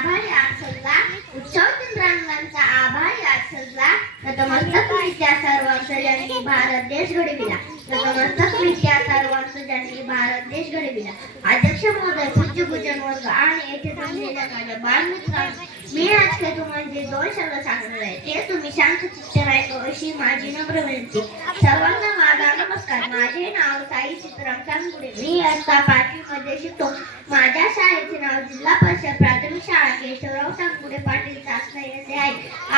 आभारी आज सजला, उत्सव रंगांचा आभारी आज सजला. नतमस्तक विद्या सर्वांच ज्यांनी भारत देश घडविला. नतमस्तक विद्या सर्वांच ज्यांनी भारत देश घडविला. अध्यक्ष महोदय, पूज्य गुरुजन वर्ग आणि येथे जमलेल्या माझ्या बालमित्रांनो, मी आज काही तुम्हाला जे दोन शब्द सांगणार आहे ते तुम्ही शांत चित्त ऐका अशी माझी नम्र विनंती. सर्वांना माझा नमस्कार. माझे नाव साई सीताराम चांगुडे. मी इयत्ता 5वी मध्ये शिकतो. माझ्या शाळेचे नाव जिल्हा परिषद प्राथमिक शाळा केशवराव चांगुडे पाटील चासला असे आहे.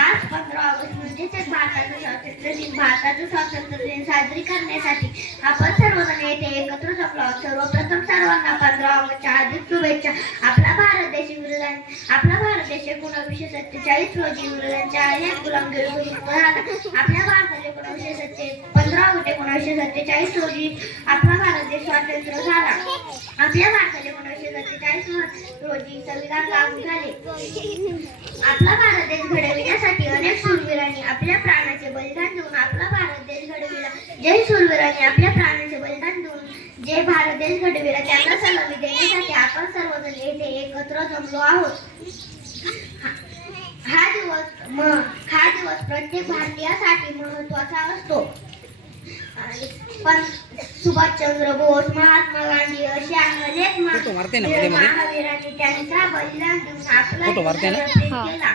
आज 15 ऑगस्ट म्हणजेच भारताचं स्वातंत्र्य दिन. भारताचं स्वातंत्र्य दिन साजरी करण्यासाठी आपण सर्वजण येथे एकत्र जमलो आहोत. सर्वप्रथम सर्वांना 15 ऑगस्टच्या हार्दिक शुभेच्छा. आपला भारत देश 1947 रोजी इंग्रजांच्या आळ्यात गुलामगिरीतून मुक्त झाला. आपल्या भारताला 15 ऑगस्ट 1947 रोजी आपला भारत देश स्वतंत्र झाला. आपल्या भारताला 1947 रोजी संविधान लागू झाले. आपला भारत देश घडविण्यासाठी अनेक शूरवीरांनी आपल्या प्राणाचे बलिदान देऊन आपला भारत देश घडविला. जे शूरवीरांनी आपल्या प्राणाचे बलिदान देऊन जे भारत देश घडविला त्यांना सलामी देण्यासाठी आपण सर्वजण येथे एकत्र जमलो आहोत. हा दिवस प्रत्येक भारतीयासाठी महत्त्वाचा असतो. पण सुभाषचंद्र बोस, महात्मा गांधी अशा अनेक महावीरांनी त्यांचा बलिदान देऊन आपला केला.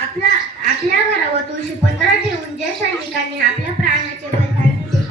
आपल्या घरावर तुळशी पत्र ठेवून जे सैनिकांनी आपल्या प्राणाचे बलिदान दिले